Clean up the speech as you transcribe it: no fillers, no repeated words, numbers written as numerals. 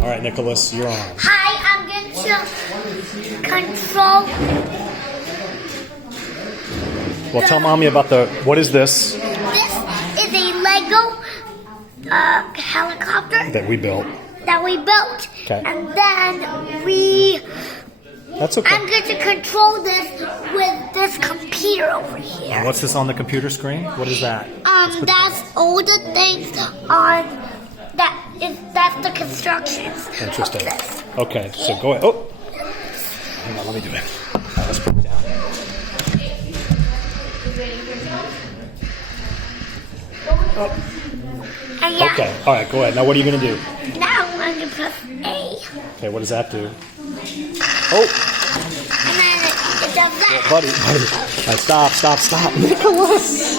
All right, Nicholas, you're on. Hi, I'm going to control. Well, tell Mommy about what is this This is a Lego helicopter that we built? that we built. Okay. And then That's okay. I'm going to control this with this computer over here. What's this on the computer screen? What is that? That's all the things on that's the constructions Interesting. of this. Okay, so go ahead. Oh, hang on, let me do it. All right, let's put it down. And yeah, Okay, all right, go ahead. Now, what are you going to do? now I'm going to press A. Okay, what does that do? Oh, And then it does that. buddy. All right, stop, Nicholas.